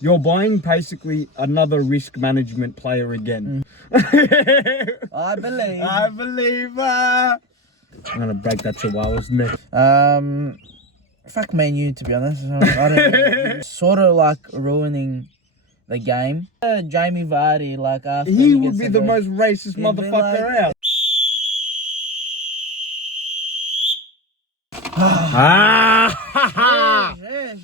You're buying basically another risk management player again. I believe. I believe. I'm gonna break that Chihuahua's neck. Fuck Man U, to be honest. I don't know. Sort of like ruining the game. Jamie Vardy, like after He would gets be a the goal, most racist he'd be motherfucker like- out. Ah! Yes.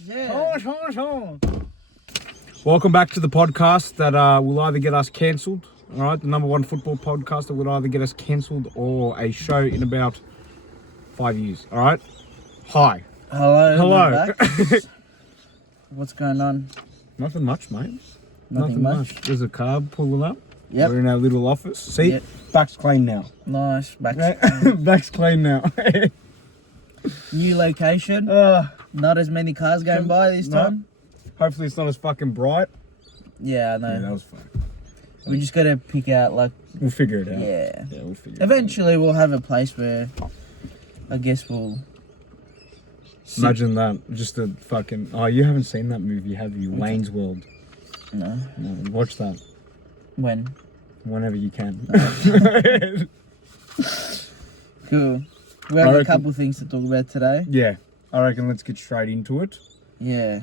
Welcome back to the podcast that will either get us cancelled, all right? The number one football podcast that will either get us cancelled or a show in about 5 years, all right? Hi. Hello. Hello. we're back. What's going on? Nothing much, mate. Nothing much. There's a car pulling up. Yep. We're in our little office. See? Yep. Back's clean now. Nice. Back. Back's clean now. New location. Not as many cars going by this No. time. Hopefully it's not as fucking bright. Yeah, I know. Yeah, that was fun. We just gotta pick out like. We'll figure it out. Yeah. Yeah, we'll figure Eventually, we'll have a place where, I guess we'll. it out. Imagine that. Just a fucking... Oh, you haven't seen that movie, have you? Wayne's World. No. No, watch that. When? Whenever you can. Cool. We have a couple things to talk about today. Yeah. I reckon let's get straight into it. Yeah.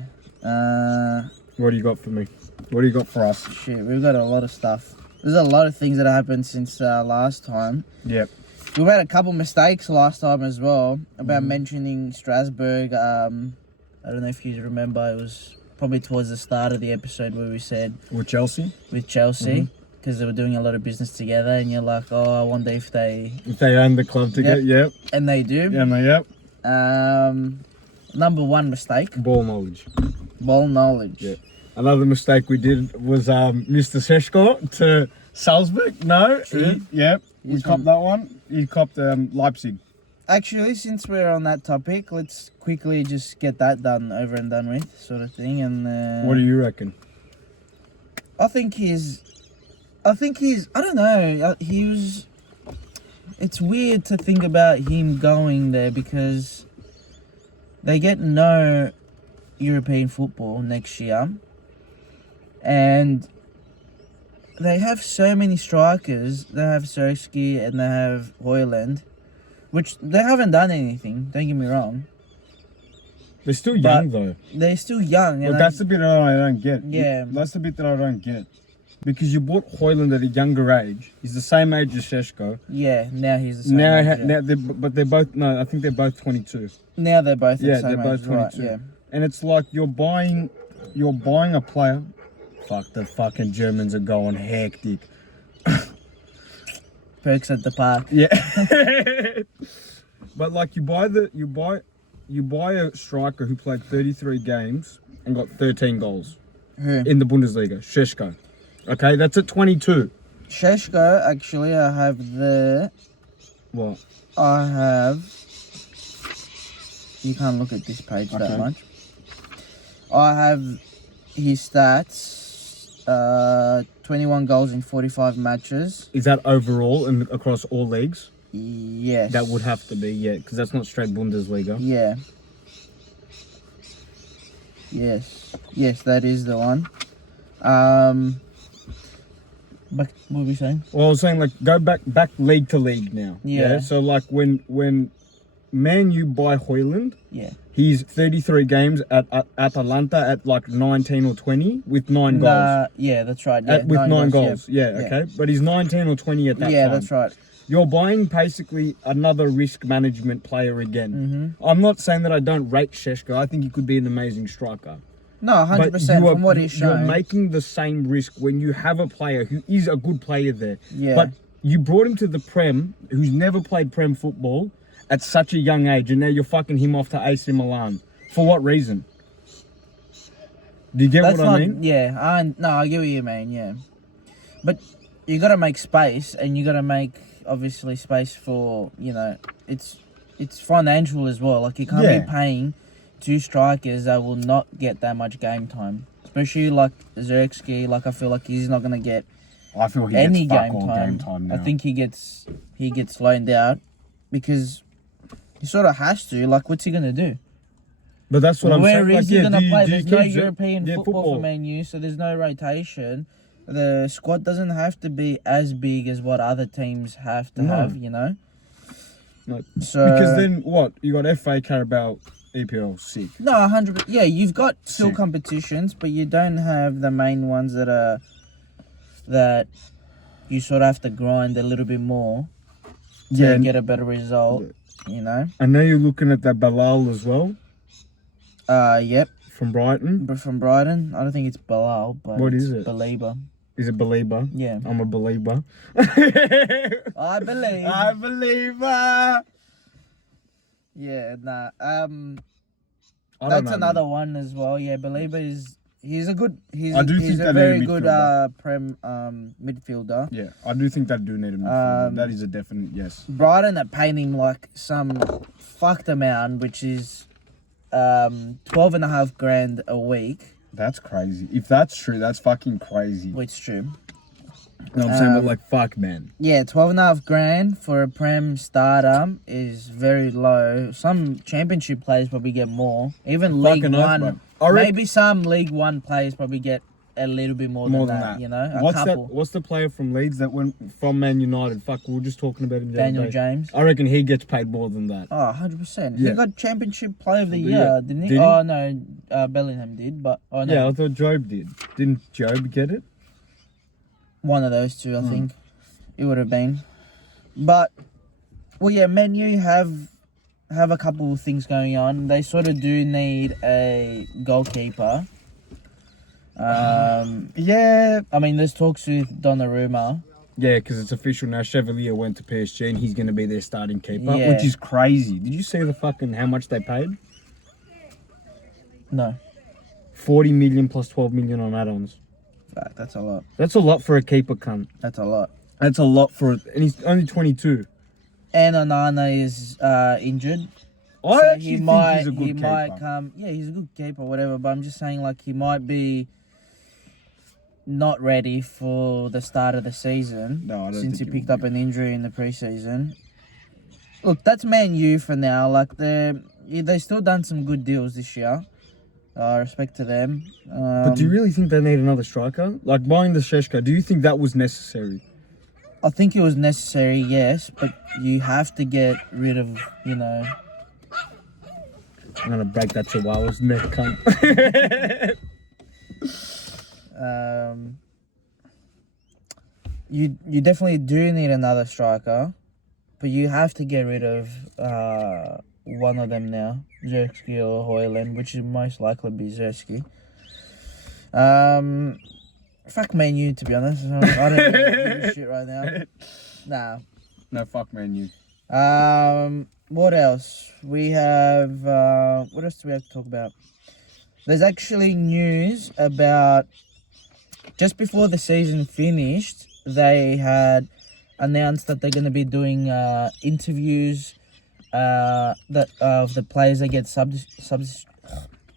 What do you got for me? What do you got for us? Shit, we've got a lot of stuff. There's a lot of things that happened since last time. Yep. We've had a couple mistakes last time as well about mentioning Strasbourg. I don't know if you remember, it was probably towards the start of the episode where we said With Chelsea? with Chelsea, because they were doing a lot of business together, and you're like, oh, I wonder if they... If they own the club together, yep. And they do. Yeah, no, yep. Number one mistake, Ball knowledge. ball knowledge. Yeah. Another mistake we did was Mr. Seshko to Salzburg. No. Yep. We He's copped that one. He copped Leipzig. Actually, since we're on that topic, let's quickly just get that done, over and done with, sort of thing. And What do you reckon? I think he's, I don't know, it's weird to think about him going there because they get no European football next year. And they have so many strikers. They have Sirski and they have Højlund, which they haven't done anything, don't get me wrong. They're still young, though. They're still young. But And that's the bit that I don't get. Yeah. That's the bit that I don't get. Because you bought Højlund at a younger age. He's the same age as Seshko. yeah, now he's the same age, yeah. Now they're both... No, I think they're both 22. Now they're both Yeah, the same they're both age, right, 22. yeah. And it's like you're buying a player. Fuck, the fucking Germans are going hectic. Perks at the park. Yeah. But like you buy a striker who played 33 games and got 13 goals Who? in the Bundesliga, Seshko. Okay, that's at 22. Sheshko, actually, I have the... What? I have... You can't look at this page that Okay. much. I have his stats. 21 goals in 45 matches. Is that overall and across all leagues? Yes. That would have to be, yeah, because that's not straight Bundesliga. Yeah. Yes, that is the one. But what were we saying? Well, I was saying, like, go back league to league now. Yeah. So, like, when Man U buy Højlund, Yeah. he's 33 games at Atalanta at, like, 19 or 20 with 9 goals. Yeah, that's right. Yeah, With 9 goals. goals. Yeah, okay. But he's 19 or 20 at that time. Yeah, that's right. You're buying basically another risk management player again. Mm-hmm. I'm not saying that I don't rate Seshko. I think he could be an amazing striker. No, 100% from what he's You're shown. making the same risk when you have a player who is a good player there. Yeah. But you brought him to the Prem, who's never played Prem football, at such a young age, and now you're fucking him off to AC Milan. For what reason? Do you get what I mean? Yeah, I get what you mean, yeah. But you got to make space, and you got to make, obviously, space for, it's financial as well. Like, you can't be paying 2 strikers that will not get that much game time. Especially, like, Zirkzee, like, I feel like he's not going to get I feel he any gets game time now. I think he gets loaned out because he sort of has to. Like, what's he going to do? But that's what I'm saying. Where is he going to play? There's no keep European football for Man U, so there's no rotation. The squad doesn't have to be as big as what other teams have to have, you know? No. So, because then what? You got FA, Carabao, EPL, sick. No, 100%. Yeah, you've got still Sick. competitions, but you don't have the main ones that you sort of have to grind a little bit more to get a better result, you know? I know you're looking at that Bilal as well. Yep. From Brighton. But from Brighton, I don't think it's Bilal, but What it's is it? Belieber. Is it Belieber? Yeah. I'm a believer. I believe. I believe. Yeah, nah. That's Another one as well. Yeah, Belieber he's a good. He's I do he's think a they very need a good midfielder. midfielder. Yeah, I do think they do need a midfielder. That is a definite yes. Brighton are paying him like some fucked amount, which is 12.5 grand a week. That's crazy. If that's true, that's fucking crazy. Which is true. No, I'm saying, but like, fuck, man. Yeah, 12.5 grand for a Prem starter is very low. Some Championship players probably get more. Even League One, maybe some League One players probably get a little bit more than that. You know, What's the player from Leeds that went from Man United? Fuck, we were just talking about him. Daniel James. I reckon he gets paid more than that. Oh, 100%. Yeah. He got Championship Player of the Year, didn't he? Did he? Oh no, Bellingham did, but no. Yeah, I thought Job did. Didn't Job get it? One of those two, I think. It would have been. But, well, yeah, Man U have a couple of things going on. They sort of do need a goalkeeper. Yeah. I mean, there's talks with Donnarumma. Yeah, because it's official now. Chevalier went to PSG and he's going to be their starting keeper, Yeah. which is crazy. Did you see the fucking how much they paid? No. 40 million plus 12 million on add-ons. Fuck, that's a lot. That's a lot for a keeper, cunt. That's a lot. That's a lot for it. And he's only 22. And Onana is injured. I actually think he's a good he keeper. might come. Yeah, he's a good keeper, whatever. But I'm just saying, like, he might be not ready for the start of the season. No, I don't since he think he picked will up an injury in the preseason. Look, that's Man U for now. Like they still done some good deals this year. Respect to them. But do you really think they need another striker? Like buying the Sheshko, do you think that was necessary? I think it was necessary, yes, but you have to get rid of, you know. I'm gonna break that Chihuahua's neck, cunt. You definitely do need another striker, but you have to get rid of one of them now, Zerski or Hoyland, which is most likely be Zerski. Fuck Man U, to be honest. I don't really give a shit right now. Nah. No, fuck Man U. What else? We have what else do we have to talk about? There's actually news about just before the season finished, they had announced that they're going to be doing interviews that of the players that get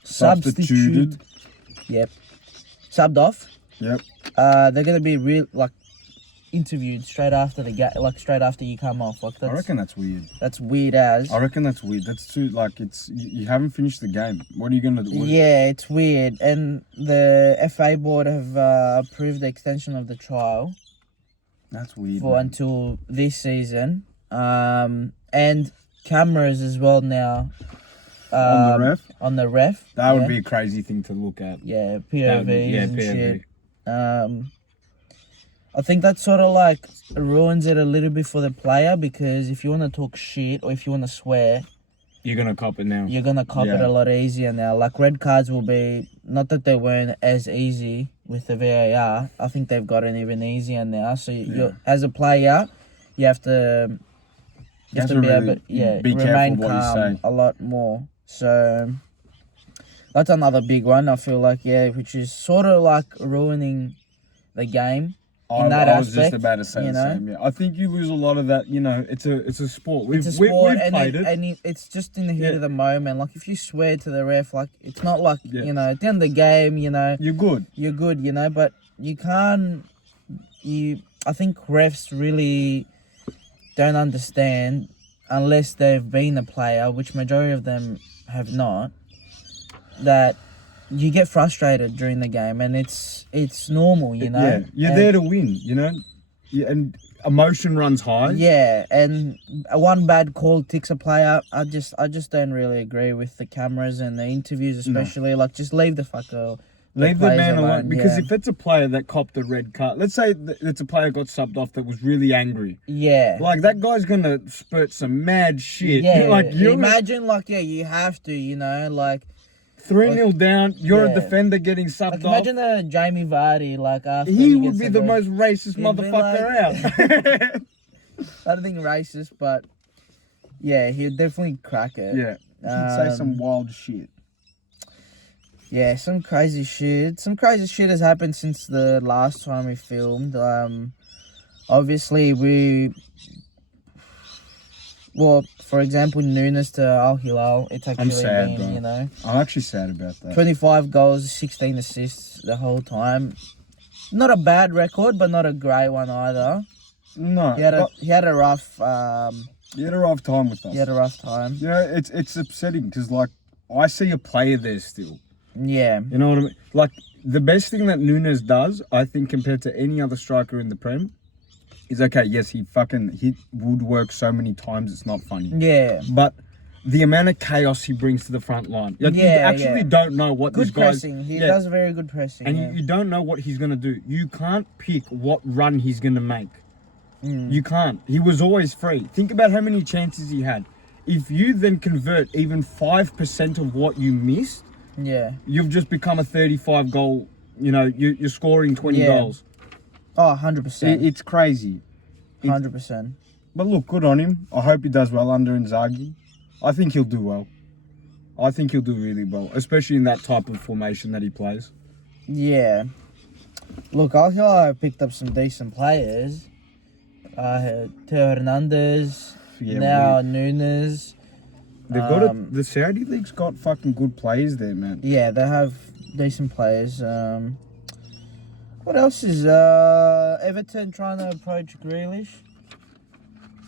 substituted. Yep. Subbed off. Yep. They're going to be interviewed straight after the game, like straight after you come off. Like I reckon that's weird. That's weird as. I reckon that's weird. That's too you haven't finished the game. What are you gonna do? Yeah, it's weird. And the FA board have approved the extension of the trial. That's weird. For until this season, and cameras as well now. On the ref. That would be a crazy thing to look at. Yeah, POVs and POV. shit. I think that sort of like ruins it a little bit for the player, because if you want to talk shit or if you want to swear, you're gonna cop it now. You're gonna cop it a lot easier now. Like red cards will be, not that they weren't as easy with the VAR. I think they've gotten even easier now. So you as a player, you have to be able to remain calm a lot more. So that's another big one. I feel like which is sort of like ruining the game. I was just about to say the same. Yeah, I think you lose a lot of that. You know, it's a sport. We've played it, and it's just in the heat of the moment. Like if you swear to the ref, like it's not like you know at the end of the game, you know, you're good, you know, but you can't. I think refs really don't understand unless they've been a player, which majority of them have not. that you get frustrated during the game, and it's normal, you know. Yeah, you're there to win, you know. Yeah, and emotion runs high. Yeah, and one bad call ticks a player. I just don't really agree with the cameras and the interviews, especially. Like, just leave the fucker. Leave the man alone. Because yeah. if it's a player that copped a red card, let's say it's a player got subbed off that was really angry. Yeah. Like, that guy's gonna spurt some mad shit. Yeah. Like, imagine, like, you have to, you know, like 3-0 down, you're a defender getting subbed off. Imagine Jamie Vardy, like, after he would be the most racist motherfucker out. I don't think racist, but yeah, he'd definitely crack it. Yeah, he'd say some wild shit. Yeah, some crazy shit. Some crazy shit has happened since the last time we filmed. Obviously for example, Nunes to Al Hilal. It's actually I'm sad, been, bro. you know. I'm actually sad about that. 25 goals, 16 assists the whole time. Not a bad record, but not a great one either. No, he had a rough. He had a rough time with us. He had a rough time. You know, it's upsetting because, like, I see a player there still. Yeah. You know what I mean? Like, the best thing that Nunes does, I think, compared to any other striker in the Prem, is okay. Yes, he would work so many times. It's not funny. Yeah. But the amount of chaos he brings to the front line, like, you actually don't know what good this guy's. Pressing. He does very good pressing. And you don't know what he's gonna do. You can't pick what run he's gonna make. You can't. He was always free. Think about how many chances he had. If you then convert even 5% of what you missed, you've just become a 35 goal. You know, you're scoring 20 goals. Oh, 100%. It's crazy. 100%. But look, good on him. I hope he does well under Inzaghi. I think he'll do well. I think he'll do really well, especially in that type of formation that he plays. Yeah. Look, I feel I picked up some decent players. Theo Hernandez, now Nunes. They've got the Saudi League's got fucking good players there, man. Yeah, they have decent players. What else is Everton trying to approach Grealish?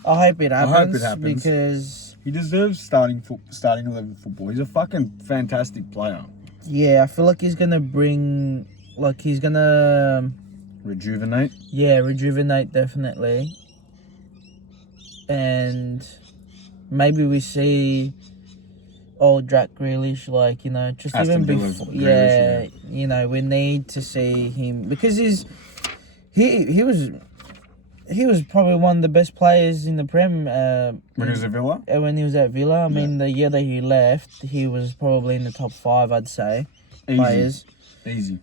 I hope it happens. Because he deserves starting 11 football. He's a fucking fantastic player. Yeah, I feel like he's gonna Rejuvenate. Yeah, rejuvenate definitely. And maybe we see old Jack Grealish, like, you know, just Aston even before. Yeah, you know, we need to see him because he was probably one of the best players in the Prem. When he was at Villa? When he was at Villa. I mean, the year that he left, he was probably in the top 5, I'd say. Players. Easy.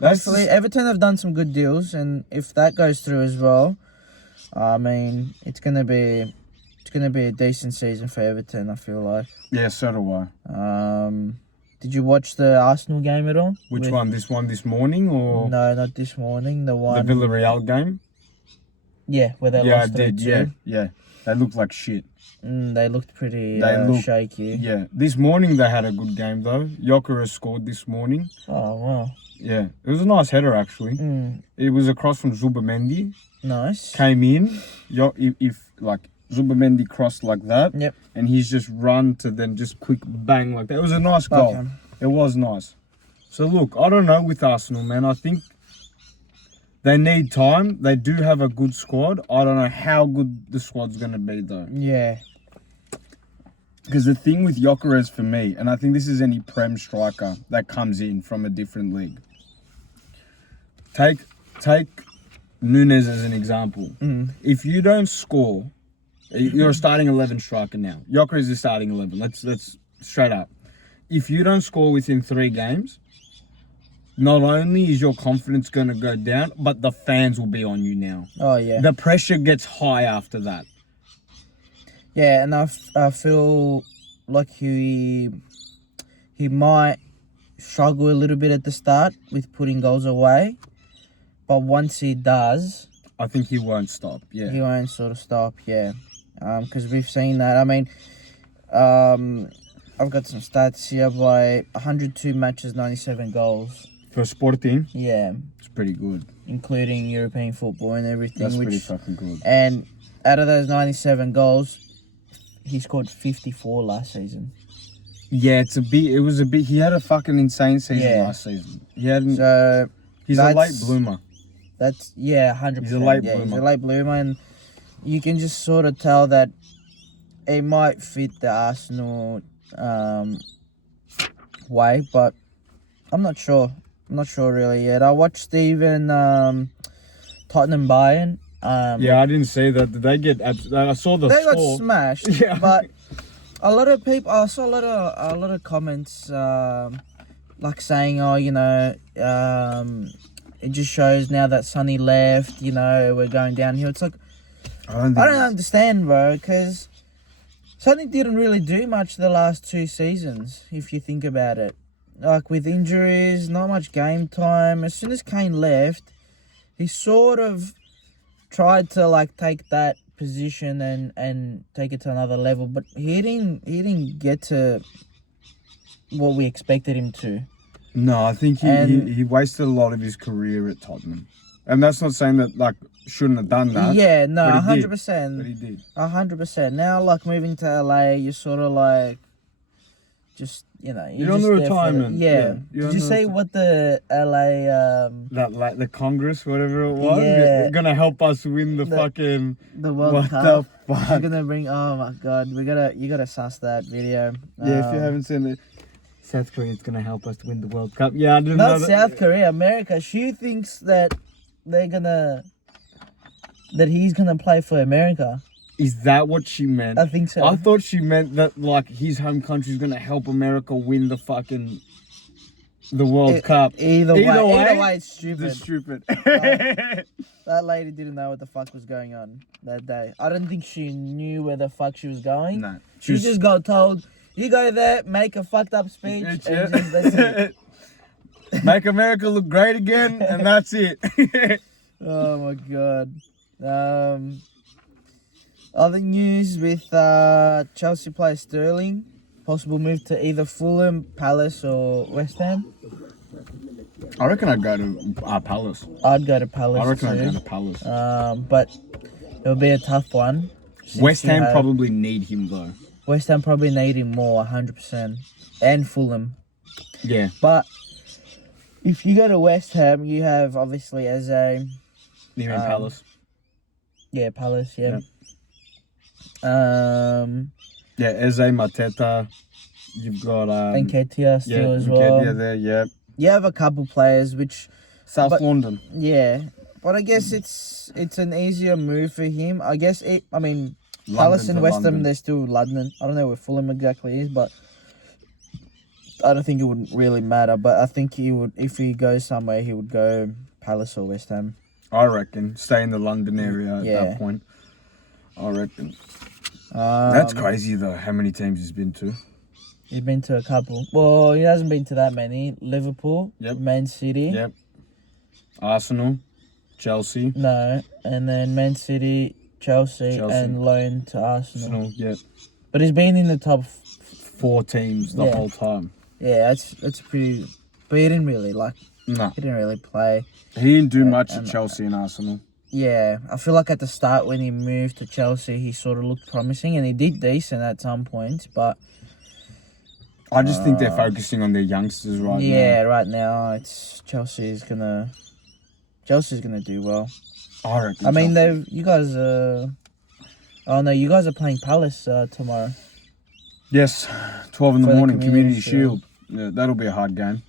Hopefully, Everton have done some good deals, and if that goes through as well, I mean, it's gonna be a decent season for Everton, I feel like. Yeah, so do I. Did you watch the Arsenal game at all? Which one? This one this morning or? No, not this morning. The one. The Villarreal game? Yeah, where they lost 3-2. Yeah. They looked like shit. They looked pretty shaky. Yeah. This morning they had a good game though. Gyökeres scored this morning. Oh, wow. Yeah. It was a nice header actually. It was across from Zubamendi. Nice. Came in. If like Zubamendi crossed like that. Yep. And he's just run to then just quick bang like that. It was a nice goal. Okay. It was nice. So look, I don't know with Arsenal, man. I think they need time. They do have a good squad. I don't know how good the squad's going to be though. Yeah. Because the thing with Gyökeres for me, and I think this is any Prem striker that comes in from a different league. Take Nunes as an example. If you don't score, you're a starting 11 striker now. Gyökeres is starting 11. Let's straight up. If you don't score within 3 games, not only is your confidence going to go down, but the fans will be on you now. Oh, yeah. The pressure gets high after that. Yeah, and I feel like he might struggle a little bit at the start with putting goals away. But once he does... I think he won't stop, yeah. He won't sort of stop, yeah. Because we've seen that. I mean, I've got some stats here by 102 matches, 97 goals. For Sporting? Yeah. It's pretty good. Including European football and everything. That's pretty fucking good. And out of those 97 goals, he scored 54 last season. Yeah, it was a bit. He had a fucking insane season Yeah. last season. He had. So He's a late bloomer. That's 100%. He's a late He's a bloomer. late bloomer, and you can just sort of tell that it might fit the Arsenal way, but I'm not sure. I'm not sure really yet. I watched even Tottenham Bayern. Yeah, I didn't see that. Did they get? I saw the They got score. smashed. Yeah. But a lot of people. I saw a lot of comments like saying, "Oh, it just shows now that Sonny left. We're going downhill." It's like I don't understand, bro, because Sonny didn't really do much the last 2 seasons, if you think about it. Like, with injuries, not much game time. As soon as Kane left, he sort of tried to, like, take that position and take it to another level, but he didn't get to what we expected him to. No, I think he wasted a lot of his career at Tottenham. And that's not saying that, like, shouldn't have done that. Yeah, no, but 100%. But he did. 100%. Now, like, moving to LA, you're sort of like, just, you're on the retirement. Yeah. You're Did you see what the LA... the Congress, whatever it was? Yeah. They're going to help us win the fucking... The World what Cup. the fuck? They're gonna bring... Oh, my God. You gotta suss that video. Yeah, if you haven't seen it. South Korea's going to help us win the World Cup. Yeah, I didn't know Not South Korea, America. She thinks that that he's gonna play for America. Is that what she meant? I think so. I thought she meant that, like, his home country's going to help America win the World Cup. Either way, it's stupid. It's stupid. That lady didn't know what the fuck was going on that day. I don't think she knew where the fuck she was going. No. She just got told, you go there, make a fucked up speech, and that's it. Make America look great again, and that's it. Oh my God. Other news with Chelsea player Sterling, possible move to either Fulham, Palace, or West Ham. I reckon I'd go to Palace. I'd go to Palace. I reckon too. I'd go to Palace. But it'll be a tough one. West Ham probably need him though. West Ham probably need him more, 100%, and Fulham. Yeah. But if you go to West Ham, you have obviously Eze. You mean Palace? Yeah, Palace. Yeah. Yeah, Eze, Mateta. You've got Nketiah still as well. Nketiah there. Yeah. You have a couple players which South London. Yeah, but I guess it's an easier move for him. I guess Palace and West Ham, they're still London. I don't know where Fulham exactly is, but I don't think it would really matter. But I think he would, if he goes somewhere, he would go Palace or West Ham. I reckon stay in the London area at that point. I reckon. That's crazy though. How many teams he's been to? He's been to a couple. Well, he hasn't been to that many. Liverpool, Man City. Yep. Arsenal, Chelsea. No, and then Man City, Chelsea. And loan to Arsenal. Yep. But he's been in the top 4 teams the whole time. Yeah, that's pretty. But he didn't really he didn't really play. He didn't do much at Chelsea and Arsenal. Yeah, I feel like at the start when he moved to Chelsea, he sort of looked promising, and he did decent at some points, but I just think they're focusing on their youngsters right now. Yeah, right now it's Chelsea's gonna do well. I reckon. I mean, you guys are playing Palace tomorrow. Yes, 12 in the morning, Community Shield. Yeah, that'll be a hard game.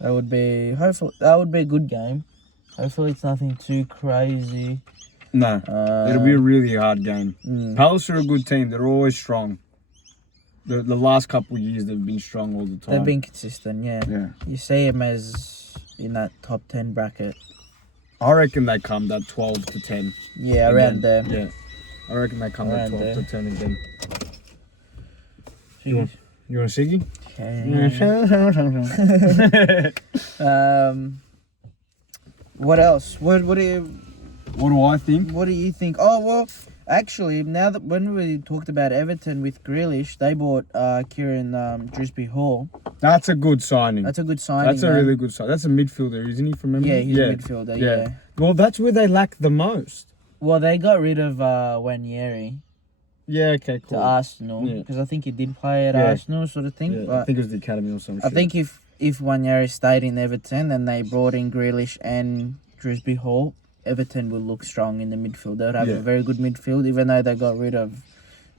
That would be a good game. Hopefully it's nothing too crazy. No, it'll be a really hard game. Palace are a good team. They're always strong. The last couple of years, they've been strong all the time. They've been consistent, yeah. You see them as in that top 10 bracket. I reckon they come that 12 to 10. Yeah, again. around there. Yeah, I reckon they come that 12 to 10 again. You want a ciggy? What else? What do I think? What do you think? Oh well, actually, now that when we talked about Everton with Grealish, they bought Kieran Dewsbury Hall. That's a good signing. That's a good signing. That's a really good signing. That's a midfielder, isn't he? From memory? Yeah, he's a midfielder. Yeah. Well, that's where they lack the most. Well, they got rid of Wanyeri. Yeah, okay, to cool. Arsenal, Yeah. because I think he did play at Yeah. Arsenal, sort of thing. Yeah, I But think it was the academy or some I shit. think if Wanyeri stayed in Everton and they brought in Grealish and Dewsbury Hall, Everton will look strong in the midfield. They would have Yeah. a very good midfield, even though they got rid of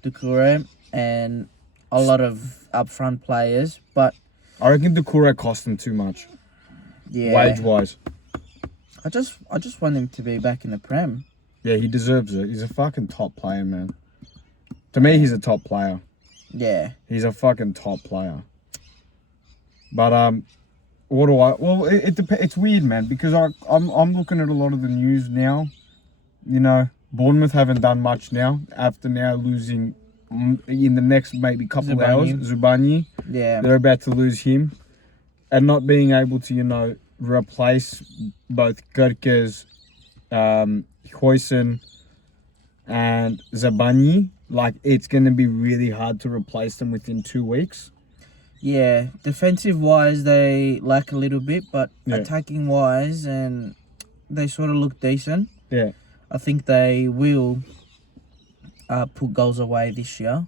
Doucouré and a lot of upfront players. But I reckon the Doucouré cost them too much, yeah, wage-wise. I just want him to be back in the Prem. Yeah, he deserves it. He's a fucking top player, man. To me, he's a top player. Yeah, He's a fucking top player. But what do I? Well, it depends. It's weird, man, because I'm looking at a lot of the news now. You know, Bournemouth haven't done much now after now losing in the next maybe couple hours. Zubani, yeah, they're about to lose him, and not being able to replace both Gurkes, Huijsen, and Zabani. Like, it's going to be really hard to replace them within 2 weeks. yeah. Defensive wise, they lack a little bit, but Yeah. attacking wise, and they sort of look decent. Yeah. I think they will put goals away this year.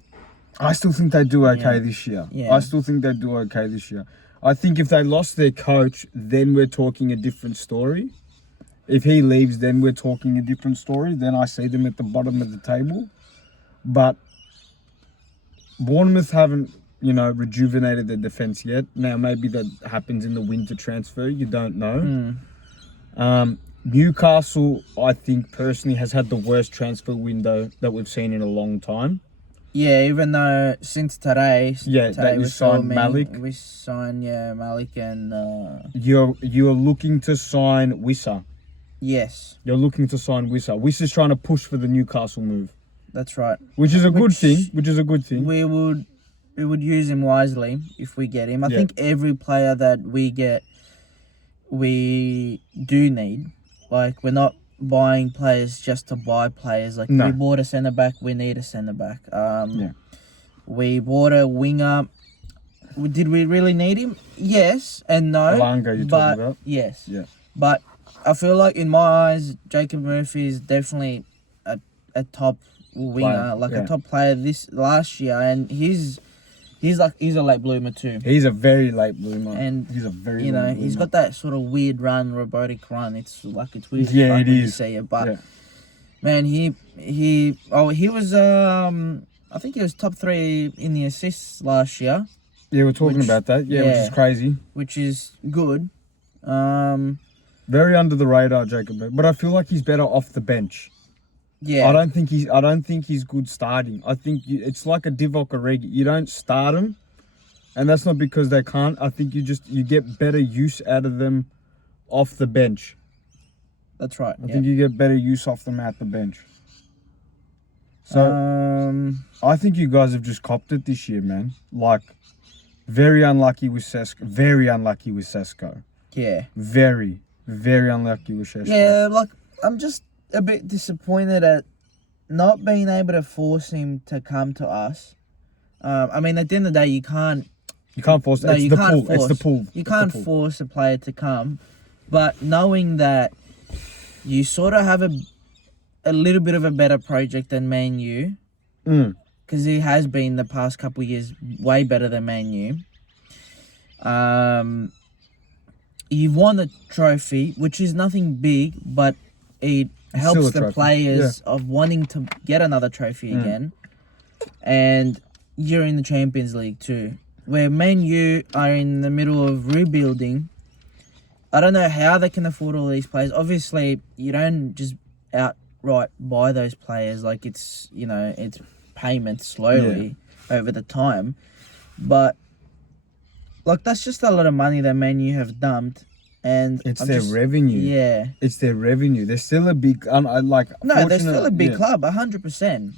I still think they do okay Yeah. this year. Yeah. I still think they do okay this year. I think if they lost their coach, then we're talking a different story. If he leaves, then we're talking a different story. Then I see them at the bottom of the table. But Bournemouth haven't, rejuvenated their defence yet. Now, maybe that happens in the winter transfer. You don't know. Newcastle, I think, personally, has had the worst transfer window that we've seen in a long time. Yeah, even though since today, That you we signed Malik. We signed Malik and You're looking to sign Wissa. yes, You're looking to sign Wissa. Wissa's trying to push for the Newcastle move, that's right. which is a good Which thing. Which is a good thing. We would use him wisely if we get him. I Yeah. think every player that we get, we do need. Like, we're not buying players just to buy players. Like, No. we bought a centre back, we need a centre back. Yeah. We bought a winger. Did we really need him? Yes and no. Alanga, you're but talking about? yes. Yeah. But I feel like in my eyes, Jacob Murphy is definitely a top winger, Player, a top player this last year, and he's a late bloomer too. He's a very late bloomer. And he's a very You late know, bloomer. he's got that sort of weird run, robotic run. It's weird. Yeah, when it you is. see it, but Yeah. man, he was I think he was top 3 in the assists last year, Yeah, we're talking which- about that. Yeah, which yeah. is crazy. which is good. Very under the radar, Jacob. But I feel like he's better off the bench. Yeah, I don't think he's good starting. I think it's like a Divock Origi. You don't start him, and that's not because they can't. I think you get better use out of them off the bench. that's right. I think you get better use off them at the bench. So I think you guys have just copped it this year, man. Like, very unlucky with Sesko. Very unlucky with Sesko. yeah. Very, very unlucky with Sesko. Yeah, like, I'm just a bit disappointed at not being able to force him to come to us. I mean, at the end of the day, you can't force. No, It's you the can't pull. force. It's the pull. You It's can't the pull. force a player to come, but knowing that you sort of have a little bit of a better project than Man U, because he has been the past couple of years way better than Man U. You've won a trophy, which is nothing big, but it It's helps still a the trophy. players of wanting to get another trophy again. And you're in the Champions League too, where Man U are in the middle of rebuilding. I don't know how they can afford all these players. Obviously, you don't just outright buy those players. Like, it's payments slowly over the time. But, like, that's just a lot of money that Man U have dumped. And It's their revenue. Yeah. It's their revenue. They're still a big, No, they're still a big yeah. club, 100%.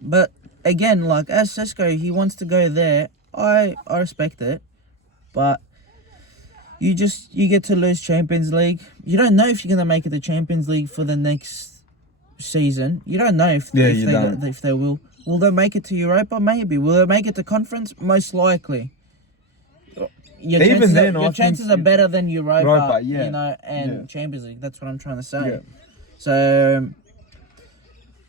But again, like, as Sesko, he wants to go there. I respect it, but you get to lose Champions League. You don't know if you're gonna make it to Champions League for the next season. You don't know if they will. Will they make it to Europa? Maybe. Will they make it to Conference? Most likely. Your chances are better than Europa, and Champions League. That's what I'm trying to say. Yeah. So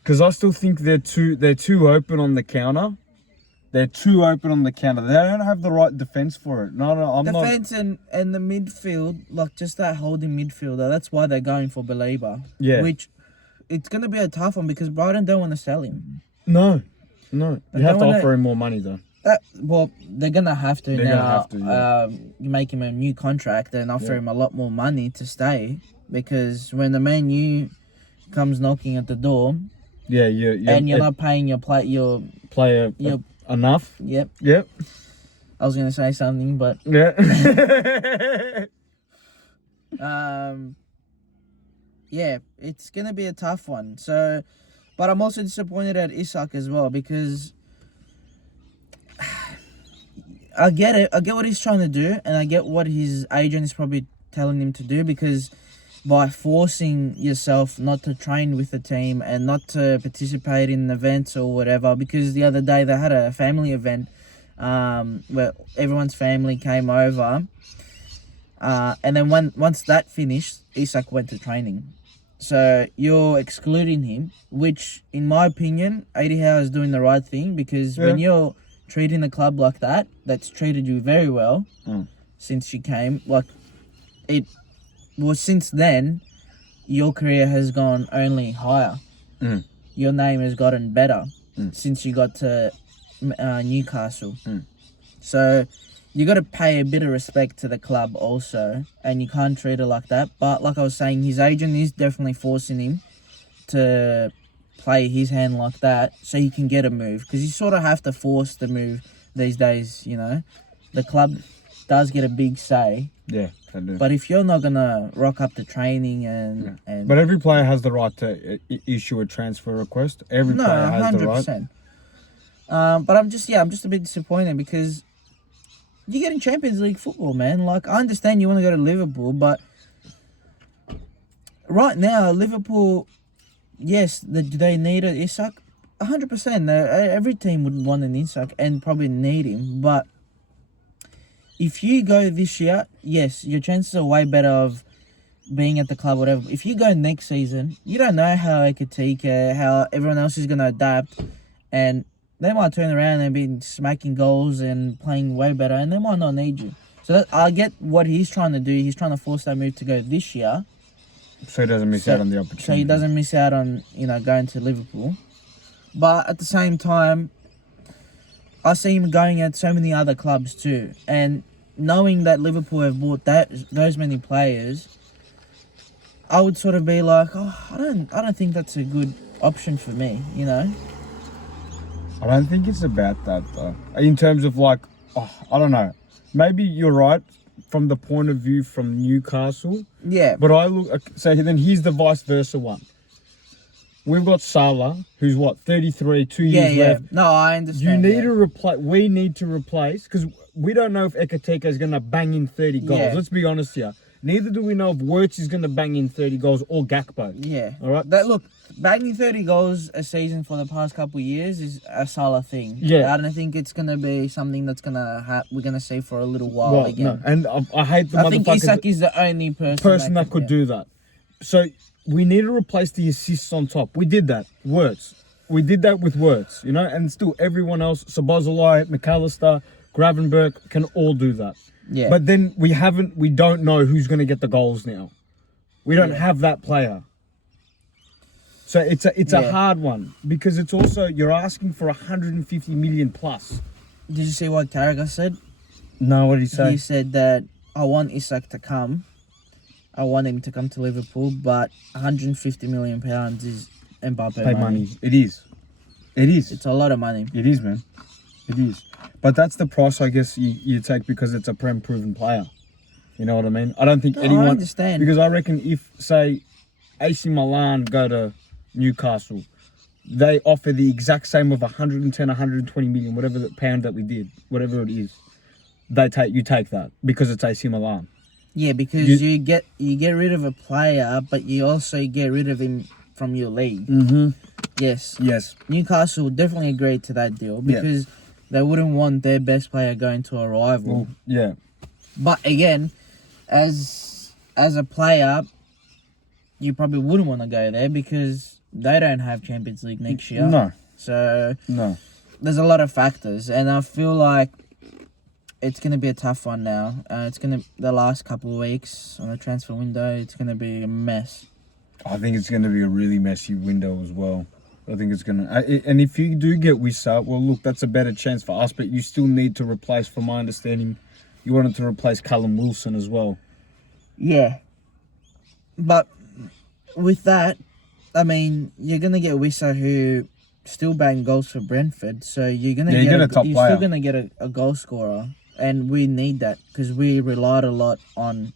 Because I still think they're too open on the counter. They're too open on the counter. They don't have the right defense for it. No, I'm not. Defense and the midfield, like just that holding midfielder. That's why they're going for Belieber. Yeah. Which it's gonna be a tough one because Brighton don't want to sell him. No. You have to offer him more money though. Well, they're gonna have to They're now. gonna have to, yeah. You make him a new contract and offer him a lot more money to stay because when the Man U comes knocking at the door, and you're not paying your player enough. Yep. I was gonna say something, but yeah. yeah, it's gonna be a tough one. So, but I'm also disappointed at Isak as well because I get it. I get what he's trying to do, and I get what his agent is probably telling him to do because by forcing yourself not to train with the team and not to participate in events or whatever, because the other day they had a family event where everyone's family came over, and then once that finished, Isak went to training. So you're excluding him, which, in my opinion, Eddie Howe is doing the right thing because when you're treating the club like that, that's treated you very well since you came. Like since then, your career has gone only higher. Your name has gotten better since you got to Newcastle. So you got to pay a bit of respect to the club also, and you can't treat it like that. But like I was saying, his agent is definitely forcing him to play his hand like that so he can get a move, because you sort of have to force the move these days. You know, the club does get a big say. Yeah, they do. But if you're not gonna rock up to training and but every player has the right to issue a transfer request. Every player has the right. But I'm just a bit disappointed because you're getting Champions League football, man. Like, I understand you want to go to Liverpool, but right now, Liverpool, yes, do they need an Isak? 100%. Every team would want an Isak and probably need him. But if you go this year, yes, your chances are way better of being at the club, whatever. If you go next season, you don't know how Ekitike, how everyone else is going to adapt, and they might turn around and be smacking goals and playing way better, and they might not need you. So I get what he's trying to do. He's trying to force that move to go this year, so he doesn't miss out on the opportunity. So he doesn't miss out on going to Liverpool. But at the same time, I see him going at so many other clubs too, and knowing that Liverpool have bought those many players, I would sort of be like, I don't think that's a good option for me, you know. I don't think it's about that though. In terms of I don't know. Maybe you're right from the point of view from Newcastle. Yeah. But then here's the vice versa one. We've got Salah, who's 33, 2 years left. No, I understand. We need to replace, because we don't know if Ekitike is going to bang in 30 goals. Yeah. Let's be honest here. Neither do we know if Wirtz is going to bang in 30 goals or Gakpo. Yeah. All right. Look, banging 30 goals a season for the past couple of years is a Salah thing. Yeah. I don't think it's going to be something that's we're going to see for a little while again. No. And I hate the motherfuckers. I think Isak is the only person that could do that. So we need to replace the assists on top. We did that. Wirtz. We did that with Wirtz, and still everyone else, Szoboszlai, McAllister, Gravenberch, can all do that. Yeah. But then we don't know who's going to get the goals now. We don't have that player. So it's a hard one, because it's also, you're asking for 150 million plus. Did you see what Carragher said? No, what did he say? He said that I want Isak to come. I want him to come to Liverpool, but 150 million pounds is Mbappe money. It is. It's a lot of money. It is, man. It is. But that's the price, I guess, you take because it's a proven player. You know what I mean? I don't think anyone... I understand. Because I reckon if, say, AC Milan go to Newcastle, they offer the exact same of 110, 120 million, whatever the pound that we did, whatever it is. You take that because it's AC Milan. Yeah, because you get rid of a player, but you also get rid of him from your league. Mm-hmm. Yes. Newcastle definitely agreed to that deal because they wouldn't want their best player going to a rival. Well, yeah. But again, as a player, you probably wouldn't want to go there because they don't have Champions League next year. No. So No. there's a lot of factors, and I feel like it's going to be a tough one now. It's going to the last couple of weeks on the transfer window. It's going to be a mess. I think it's going to be a really messy window as well. I think it's going to... And if you do get Wissa, well, look, that's a better chance for us, but you still need to replace, from my understanding, you wanted to replace Callum Wilson as well. Yeah. But with that, I mean, you're going to get Wissa, who still banged goals for Brentford, so you're going to get a top you're player. still going to get a goal scorer, and we need that because we relied a lot on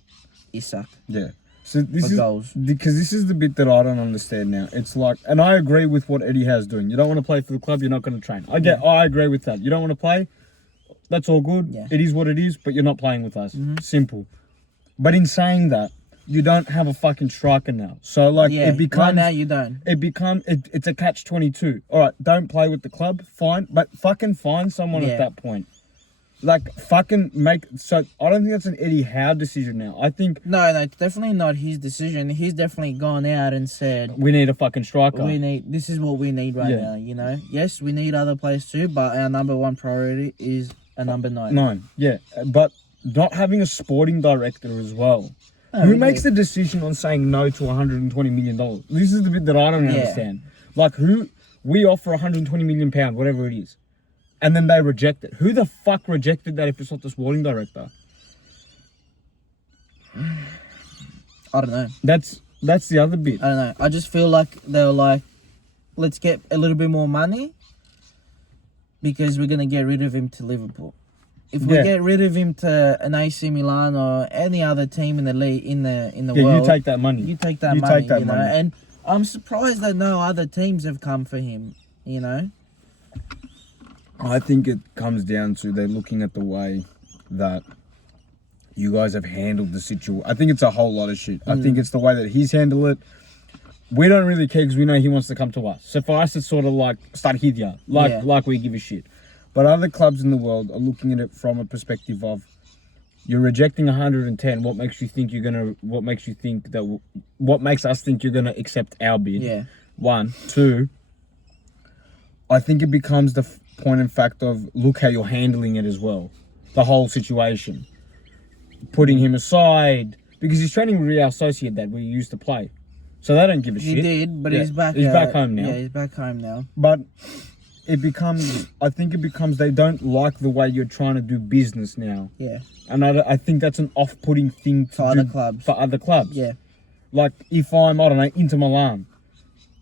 Isak. Yeah. So this For is goals. because this is the bit that I don't understand now. It's like, and I agree with what Eddie Howe's doing. You don't want to play for the club, you're not going to train. I agree with that. You don't want to play, that's all good. Yeah. It is what it is, but you're not playing with us. Simple. But in saying that, you don't have a fucking striker now. So like it becomes right now you don't. It's a catch-22. All right, don't play with the club, fine, but fucking find someone at that point. Like, fucking make... So, I don't think that's an Eddie Howe decision now. I think... No, it's definitely not his decision. He's definitely gone out and said... We need a fucking striker. This is what we need right now, you know? Yes, we need other players too, but our number one priority is a number 9. 9, yeah. But not having a sporting director as well. No, Who makes the decision on saying no to $120 million? This is the bit that I don't understand. Like, who... We offer £120 million, whatever it is. And then they reject it. Who the fuck rejected that if it's not the sporting director? I don't know. That's the other bit. I don't know. I just feel like they were like, let's get a little bit more money because we're going to get rid of him to Liverpool. If we get rid of him to an AC Milan or any other team in the league, in the world, you take that money. You take that money, you know. And I'm surprised that no other teams have come for him, you know. I think it comes down to they're looking at the way that you guys have handled the situation. I think it's a whole lot of shit. I think it's the way that he's handled it. We don't really care because we know he wants to come to us. So for us, it's sort of like start here, like we give a shit. But other clubs in the world are looking at it from a perspective of you're rejecting 110. What makes you think what makes us think you're gonna accept our bid? Yeah. 1, 2. I think it becomes the point in fact of look how you're handling it as well. The whole situation. Putting him aside because he's training with Real Sociedad where he used to play. So they don't give a shit. He did, but he's back home now. Yeah, he's back home now. But I think it becomes they don't like the way you're trying to do business now. Yeah. And I think that's an off-putting thing for other clubs. For other clubs. Yeah. Like if I'm, I don't know, Inter Milan.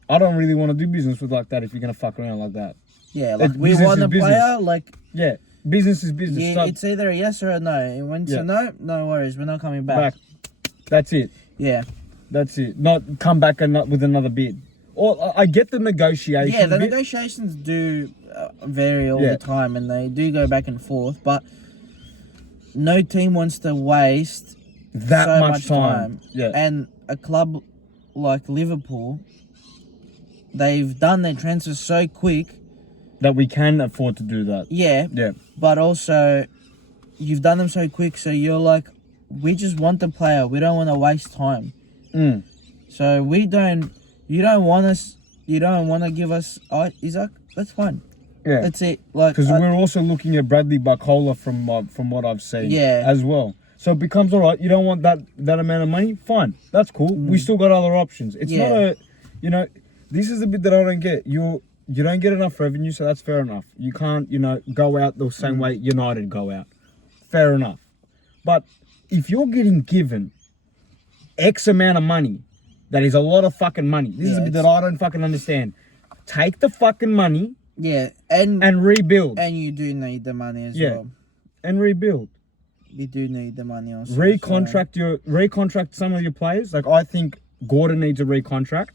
I don't really want to do business with like that if you're going to fuck around like that. Yeah, like we want a player, like... Yeah, business is business. Yeah, it's either a yes or a no. And when it's a no, no worries, we're not coming back. That's it. Yeah. That's it. Not come back with another bid. Or I get the negotiation. Yeah, the negotiations do vary all the time and they do go back and forth, but no team wants to waste that so much time. Yeah. And a club like Liverpool, they've done their transfers so quick that we can afford to do that. Yeah. Yeah. But also, you've done them so quick, so you're like, we just want the player. We don't want to waste time. So you don't want to give us Isaac. That's fine. Yeah. That's it. Like because we're also looking at Bradley Barcola from what I've seen. Yeah. As well. So it becomes all right. You don't want that amount of money. Fine. That's cool. We still got other options. It's not this is the bit that I don't get. You don't get enough revenue, so that's fair enough. You can't, go out the same way United go out. Fair enough. But if you're getting given X amount of money, that is a lot of fucking money. This is the bit that I don't fucking understand. Take the fucking money. Yeah, and rebuild. And you do need the money as well. And rebuild. You do need the money also. Recontract some of your players. Like I think Gordon needs a recontract.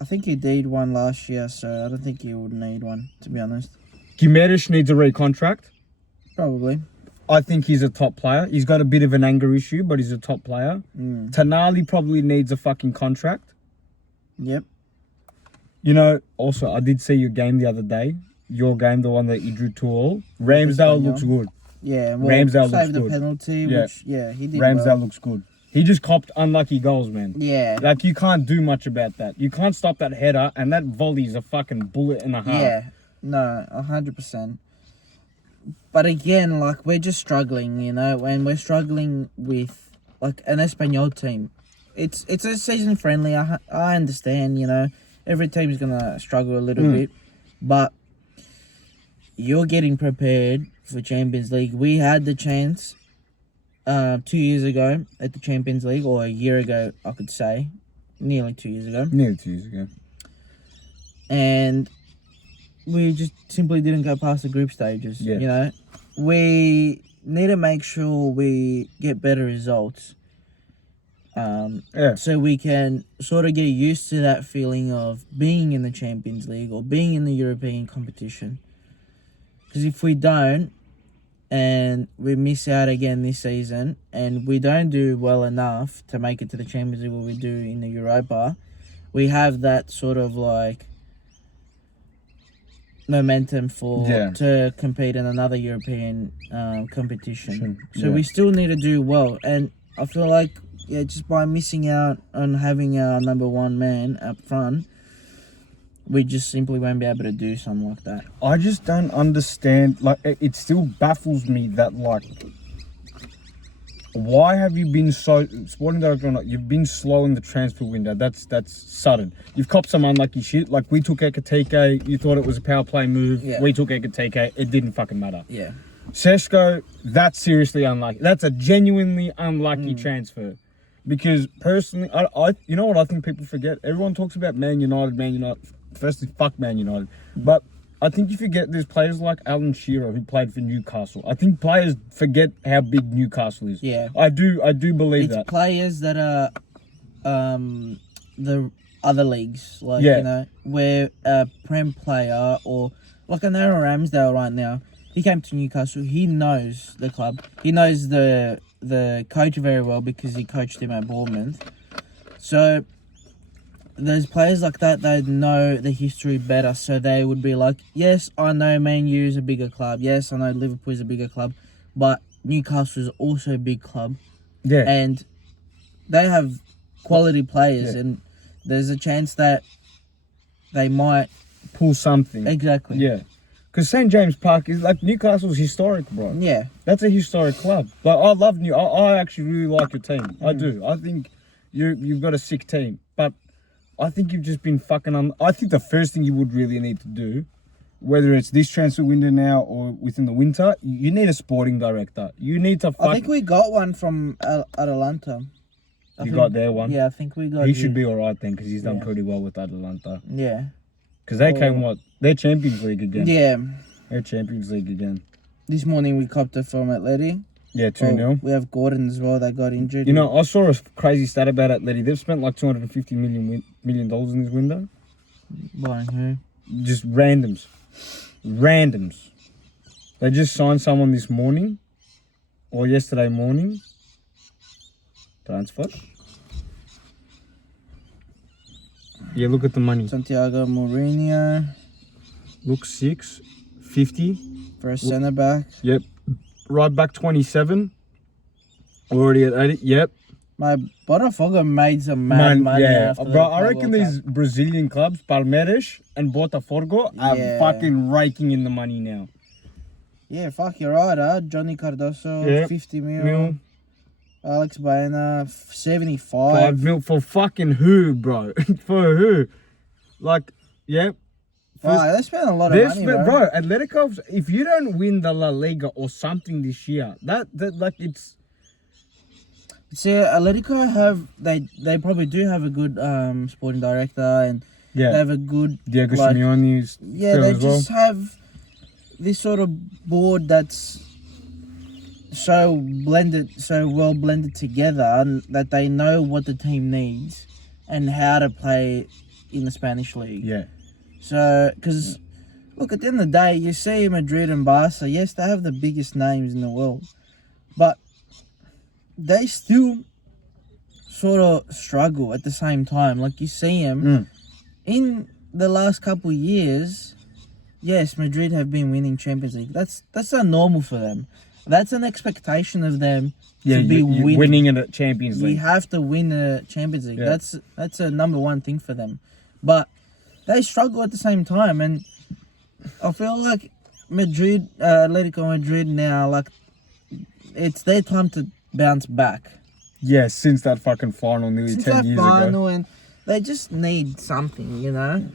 I think he did one last year, so I don't think he would need one, to be honest. Gimenez needs a recontract. Probably. I think he's a top player. He's got a bit of an anger issue, but he's a top player. Tonali probably needs a fucking contract. Yep. Also, I did see your game the other day. Your game, the one that you drew 2-2. Ramsdale looks good. Yeah, Ramsdale looks saved good. The penalty, which, he did Ramsdale well. looks good. He just copped unlucky goals, man. Yeah. Like, you can't do much about that. You can't stop that header, and that volley's a fucking bullet and a half. Yeah. No, 100%. But again, like, we're just struggling, you know, and we're struggling with, like, an Espanyol team. It's a season friendly. I understand, you know, every team's gonna struggle a little bit, but you're getting prepared for Champions League. We had the chance 2 years ago at the Champions League, or a year ago, I could say, nearly 2 years ago, Nearly 2 years ago. and we just simply didn't go past the group stages. Yeah. You know, we need to make sure we get better results. So we can sort of get used to that feeling of being in the Champions League or being in the European competition. Because if we don't, and we miss out again this season, and we don't do well enough to make it to the Champions League, what we do in the Europa, we have that sort of like momentum to compete in another European competition. So we still need to do well, and I feel like just by missing out on having our number one man up front, we just simply won't be able to do something like that. I just don't understand. Like, it still baffles me that, like, why have you been so Sporting Director or not? You've been slow in the transfer window. That's sudden. You've copped some unlucky shit. Like, we took Ekatike. You thought it was a power play move. Yeah. We took Ekatike. It didn't fucking matter. Yeah. Seshko, that's seriously unlucky. That's a genuinely unlucky transfer. Because personally, I you know what I think people forget? Everyone talks about Man United. Firstly, fuck Man United. But I think you forget there's players like Alan Shearer who played for Newcastle. I think players forget how big Newcastle is. Yeah. I do believe that. It's players that are the other leagues. Like, you know, where a Prem player, or like an Aaron Ramsdale right now, he came to Newcastle. He knows the club. He knows the coach very well because he coached him at Bournemouth. So there's players like that know the history better, so they would be like, yes, I know Man U is a bigger club. Yes, I know Liverpool is a bigger club, but Newcastle is also a big club. Yeah. And they have quality players, and there's a chance that they might pull something. Exactly. Yeah. Because St. James Park is like Newcastle's historic, bro. Yeah. That's a historic club. Like, I love I actually really like your team. I do. I think you've got a sick team. But I think you've just been fucking I think the first thing you would really need to do, whether it's this transfer window now or within the winter, you need a sporting director. You need to I think we got one from Atalanta. You got their one? Yeah, I think we got He should be alright then, because he's done pretty well with Atalanta. Yeah. Because they came, they're Champions League again. Yeah. They're Champions League again. This morning we copped it from Atleti. Yeah, 2-0. We have Gordon as well, that got injured. You know, I saw a crazy stat about Atleti. They've spent like $250 million in this window. Buying who? Just randoms. Randoms. They just signed someone this morning, or yesterday morning. Transfer. Yeah, look at the money. Santiago Mourinho. Look, 650 for a centre back. Yep. Right back 27. Already at 80. Yep. My Botafogo made some mad money. Yeah, after bro. I reckon these Brazilian clubs, Palmeiras and Botafogo, are fucking raking in the money now. Yeah, fuck, you're right, huh? Johnny Cardoso, 50 mil. Alex Baena, 75. 5 mil for fucking who, bro? For who? Like, yeah. Wow, they spent a lot of money, bro. Atletico, if you don't win the La Liga or something this year, that like it's. See, Atletico they probably do have a good sporting director, and they have a good Diego Simeone. They just have this sort of board that's so well blended together, and that they know what the team needs and how to play in the Spanish league. Yeah. So, because look, at the end of the day, you see Madrid and Barca. Yes, they have the biggest names in the world, but they still sort of struggle at the same time. Like, you see them in the last couple of years. Yes, Madrid have been winning Champions League. That's not normal for them. That's an expectation of them Yeah, to be winning in a Champions You League. have to win the Champions League. Yeah. That's a number one thing for them. But they struggle at the same time, and I feel like Atletico Madrid now, like it's their time to bounce back. Yeah, since that fucking final nearly Since 10 that years final, ago. and they just need something, you know.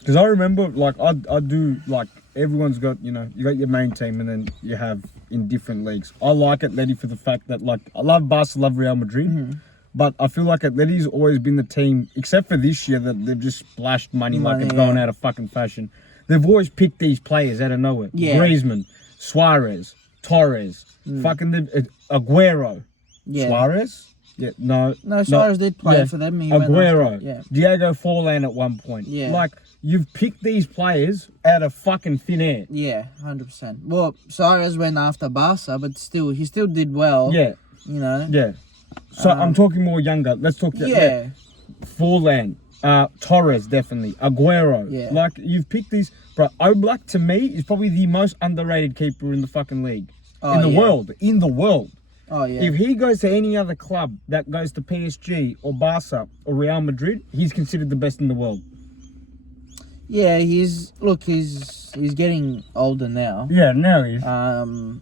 Because I remember, like, I do, like, everyone's got, you know, you got your main team and then you have in different leagues. I like Atleti for the fact that, like, I love Barca, love Real Madrid, but I feel like Atleti's always been the team, except for this year, that they've just splashed money like it's going out of fucking fashion. They've always picked these players out of nowhere. Yeah. Griezmann, Suarez, Torres, fucking Aguero. Yeah. Suarez? Yeah, no. No, Suarez did play for them. He went Aguero. after, yeah. Diego Forlan at one point. Yeah. Like, you've picked these players out of fucking thin air. Yeah, 100%. Well, Suarez went after Barca, but still, he still did well. Yeah. You know? Yeah. So I'm talking more younger. Let's talk. Yeah. Forlan. Torres, definitely. Aguero. Yeah. Like, you've picked these. Bro, Oblak, to me, is probably the most underrated keeper in the fucking league. In the world. In the world. Oh, yeah. If he goes to any other club that goes to PSG or Barca or Real Madrid, he's considered the best in the world. Yeah, he's getting older now. Yeah, now he is.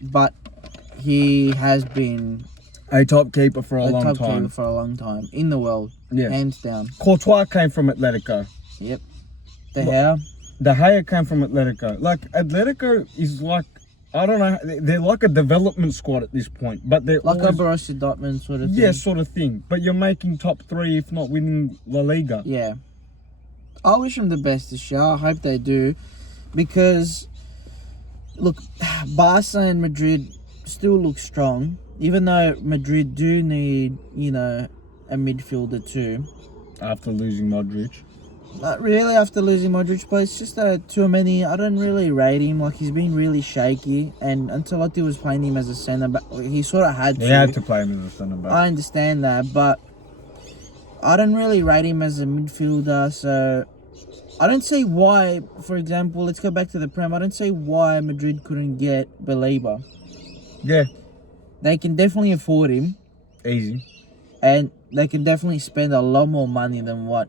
But he has been A top keeper for a a long top time. keeper for a long time in the world. Yeah. Hands down. Courtois came from Atletico. Yep. De Gea. De Gea came from Atletico. Like, Atletico is like, I don't know, they're like a development squad at this point, but they're Like always, a Borussia Dortmund sort of thing. yeah, sort of thing. But you're making top three, if not winning La Liga. Yeah. I wish them the best this year. I hope they do. Because, look, Barca and Madrid still look strong. Even though Madrid do need, you know, a midfielder too. After losing Modric. Not really after losing Modric, but it's just too many. I don't really rate him. Like, he's been really shaky. And Ancelotti was playing him as a centre back. He sort of had to. He had to play him as a centre back. I understand that, but I don't really rate him as a midfielder. So I don't see why, for example, let's go back to the Prem. I don't see why Madrid couldn't get Belieber. Yeah. They can definitely afford him. Easy. And they can definitely spend a lot more money than what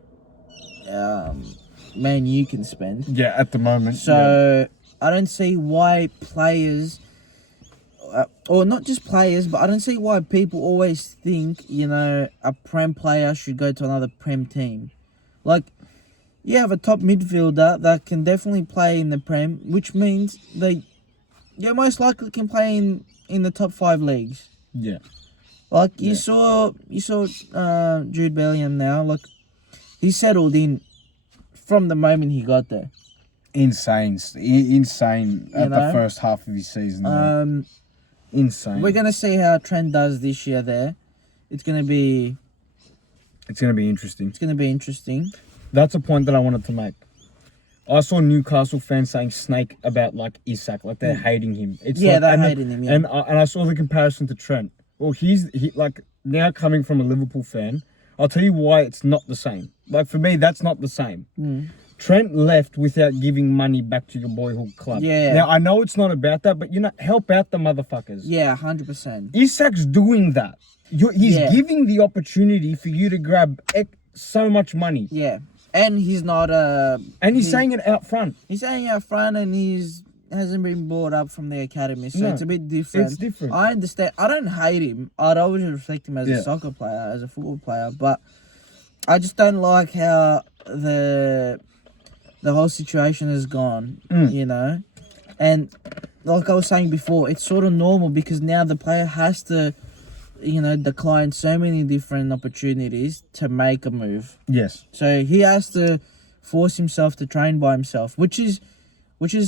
Man U can spend. Yeah, at the moment. So I don't see why players, or not just players, but I don't see why people always think, you know, a Prem player should go to another Prem team. Like, you have a top midfielder that can definitely play in the Prem, which means they most likely can play in the top 5 leagues. Yeah. Like, you saw Jude Bellingham now. Like, he settled in from the moment he got there. Insane at the first half of his season. Insane. We're gonna see how Trent does this year there. It's gonna be interesting. That's a point that I wanted to make. I saw Newcastle fans saying snake about, like, Isak, like they're hating him. It's Yeah, like, they're hating him, yeah. And I saw the comparison to Trent. Well, he like, now coming from a Liverpool fan, I'll tell you why it's not the same. Like, for me, that's not the same. Trent left without giving money back to your boyhood club. Yeah. Now, I know it's not about that, but, you know, help out the motherfuckers. Yeah, 100%. Isak's doing that. He's giving the opportunity for you to grab so much money. Yeah, and he's not And he's saying it out front. He's saying it out front, and hasn't been brought up from the academy, so it's a bit different. It's different. I understand. I don't hate him. I'd always respect him as a soccer player, as a football player, but I just don't like how the whole situation has gone, you know? And like I was saying before, it's sort of normal because now the player has to, you know, decline so many different opportunities to make a move. Yes. So he has to force himself to train by himself, which is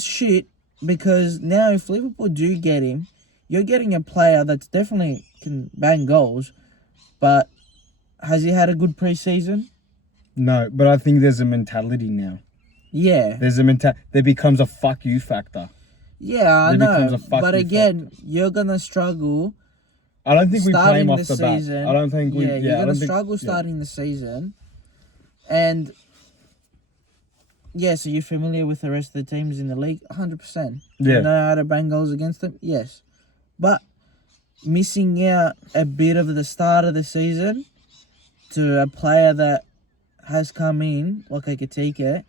shit, because now if Liverpool do get him, you're getting a player that's definitely can bang goals, but has he had a good pre-season? No, but I think there's a mentality now. Yeah. There becomes a fuck you factor. Yeah, I There becomes know. a fuck But you again, you're going to struggle I don't think we play starting him off the the bat. season. I don't think we. Yeah, you're going to struggle starting the season. And yeah, so you're familiar with the rest of the teams in the league? 100%. Yeah. You know how to bang goals against them? Yes. but missing out a bit of the start of the season to a player that has come in, like Ekatike,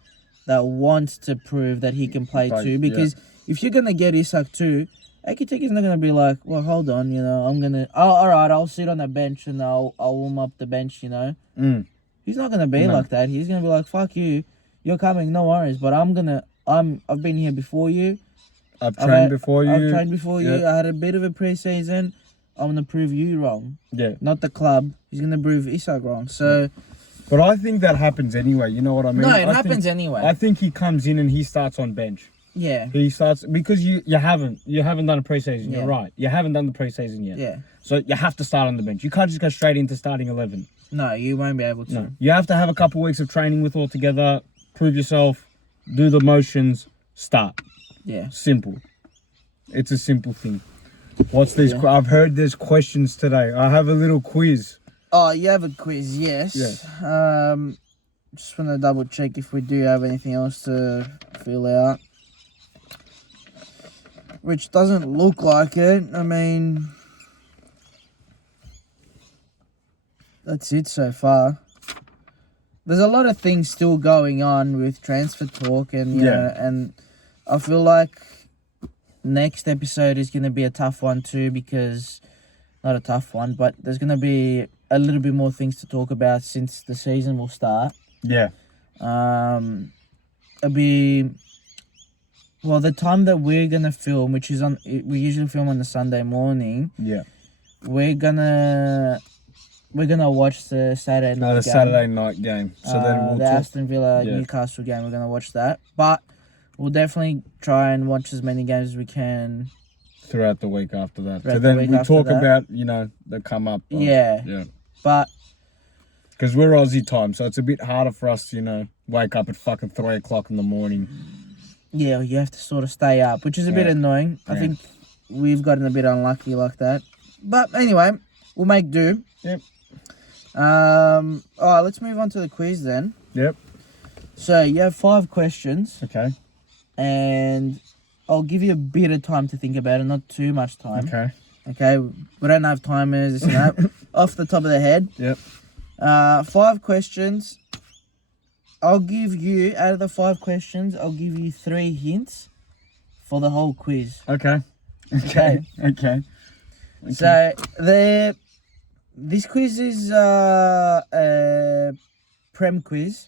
that wants to prove that he can play too. Because if you're going to get Isak too, Ekatike's not going to be like, well, hold on, I'm going to... Oh, all right, I'll sit on the bench and I'll warm up the bench, He's not going to be like that. He's going to be like, fuck you. You're coming, no worries. But I've been here before you. I've trained before you. I had a bit of a pre-season. I'm going to prove you wrong. Yeah. Not the club. He's going to prove Isak wrong. So... But I think that happens anyway. You know what I mean? No, it happens anyway. I think he comes in and he starts on bench. Yeah. He starts because you haven't done a preseason. You're right. You haven't done the preseason yet. Yeah. So you have to start on the bench. You can't just go straight into starting 11. No, you won't be able to. No. You have to have a couple of weeks of training with all together, prove yourself, do the motions, start. Yeah. Simple. It's a simple thing. What's this? Yeah. I've heard there's questions today. I have a little quiz. Oh, you have a quiz, yes. Yeah. Just want to double check if we do have anything else to fill out. Which doesn't look like it. I mean, that's it so far. There's a lot of things still going on with transfer talk, and and I feel like next episode is going to be a tough one too, because not a tough one, but there's going to be a little bit more things to talk about since the season will start. Yeah. It'll be, well, the time that we're going to film, which is we usually film on the Sunday morning. Yeah. We're gonna watch the Saturday night game. Saturday night game. So then we'll the Aston Villa Newcastle game. We're gonna watch that, but we'll definitely try and watch as many games as we can throughout the week after that. So then we talk about the come up. Yeah. But because we're Aussie time, so it's a bit harder for us to wake up at fucking 3 o'clock in the morning. Yeah, you have to sort of stay up, which is a bit annoying. I think we've gotten a bit unlucky like that. But anyway, we'll make do. Yep. All right, let's move on to the quiz then. Yep. So you have 5 questions. Okay. And I'll give you a bit of time to think about it, not too much time. Okay. Okay, we don't have timers, this and that. Off the top of the head. Yep. 5 questions. I'll give you, out of the 5 questions, I'll give you 3 hints for the whole quiz. Okay. Okay. So, this quiz is a Prem quiz.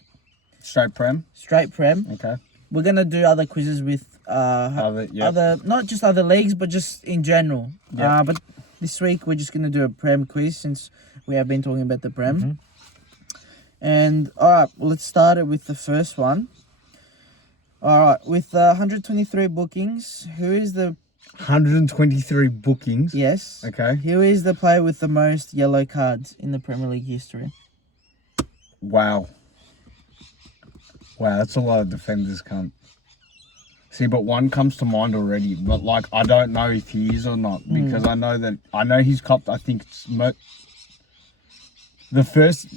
Straight Prem? Straight Prem. Okay. We're going to do other quizzes with other, not just other leagues, but just in general. Yep. But this week, we're just going to do a Prem quiz since we have been talking about the Prem. Mm-hmm. And, all right, let's start it with the first one. All right, with 123 bookings, who is the... 123 bookings? Yes. Okay. Who is the player with the most yellow cards in the Premier League history? Wow, that's a lot of defenders, cunt. See, but one comes to mind already, but I don't know if he is or not, because I know he's copped, I think it's the first